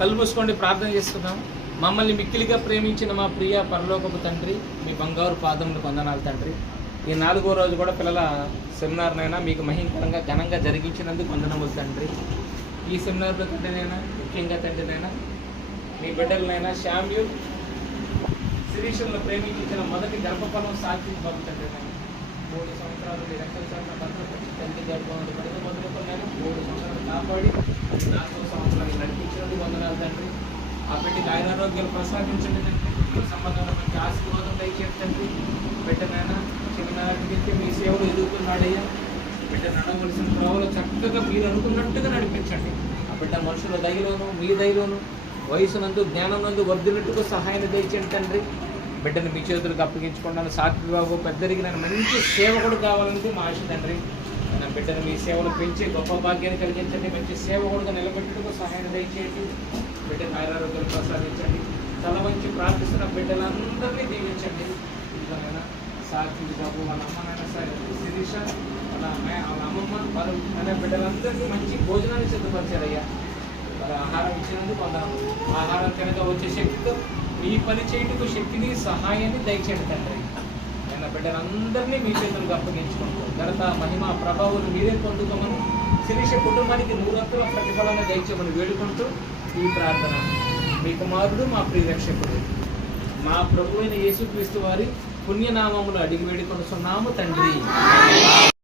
కళ్ళు మూసుకోండి, ప్రార్థన చేసుకుందాం. మమ్మల్ని మిక్కిలిగా ప్రేమించిన మా ప్రియ పరలోకపు తండ్రి, మీ బంగారు పాదములు వందనాలు తండ్రి. ఈ 4వ రోజు కూడా పిల్లల సెమినార్నైనా మీకు మహింకరంగా ఘనంగా జరిగించినందుకు వందనములు తండ్రి. ఈ సెమినార్లో తండ్రినైనా ముఖ్యంగా తండ్రినైనా మీ బిడ్డలనైనా శామ్యూల్ శిరీషంలో ప్రేమించిన మొదటి గర్భఫలం సాక్షి బాబు తండ్రినైనా 3 సంవత్సరాలు మీ రక్షణ భద్రపరిచి తల్లి గర్భంలో పడిన మొదలుకొన్నాను 3 సంవత్సరాలు కాపాడి 4వ సంవత్సరాలు నడిపించినందుకు వందనాలు తండ్రి. ఆ బిడ్డకి ఆరోగ్యాలు ప్రసాదించండి తండ్రి. సంబంధంలో మంచి ఆశీర్వాదం దయచేయండి తండ్రి. బిడ్డనైనా చిన్ననాటి నుంచి మీ సేవలు ఎదుగుతున్నాడయ్యా. బిడ్డ నడవలసిన త్రోవలో చక్కగా మీరు అనుకున్నట్టుగా నడిపించండి. ఆ బిడ్డ మనుషుల దయలోను మీ దయలోను వయసునందు జ్ఞానం వర్ధినట్టుగా సహాయాన్ని దయచేయండి తండ్రి. బిడ్డను మీ చేతులకు అప్పగించుకున్నాను. సాక్షి బాబు పెద్దరికి నేను మంచి సేవకుడు కావాలంటే మా ఆశ తండ్రి. నా బిడ్డను మీ సేవలు పెంచి గొప్ప భాగ్యాన్ని కలిగించండి. మంచి సేవకుడుగా నిలబెట్టుటకు సహాయాన్ని దయచేయండి. బిడ్డను ఆరోగ్యాలు ప్రసాదించండి. తల వంచి ప్రార్థిస్తున్న బిడ్డలందరినీ దీవించండి. ఇదిగోనైనా సాక్షి బాబు వాళ్ళ అమ్మనైనా సరే శిరీష వాళ్ళ అమ్మమ్మ వారు అనే బిడ్డలందరికీ మంచి భోజనాన్ని సిద్ధపరిచారయ్యా. వాళ్ళ ఆహారం ఇచ్చినందుకు వాళ్ళ ఆహారం కనుక వచ్చే శక్తితో మీ పని చేయటకు శక్తిని సహాయాన్ని దయచేయండి తండ్రి. ఆయన బిడ్డలందరినీ మీ చేతులకు అప్పగించుకుంటూ ఘనత మహిమ ప్రభావం మీరే పొందుకోమని శిరీష కుటుంబానికి 100 ప్రతిఫలాన్ని దయచేయమని వేడుకుంటూ ఈ ప్రార్థన మీ కుమారుడు మా ప్రియరక్షకుడు మా ప్రభు అయిన యేసుక్రీస్తు వారి పుణ్యనామములు అడిగి వేడుకొనుచున్నాము తండ్రి.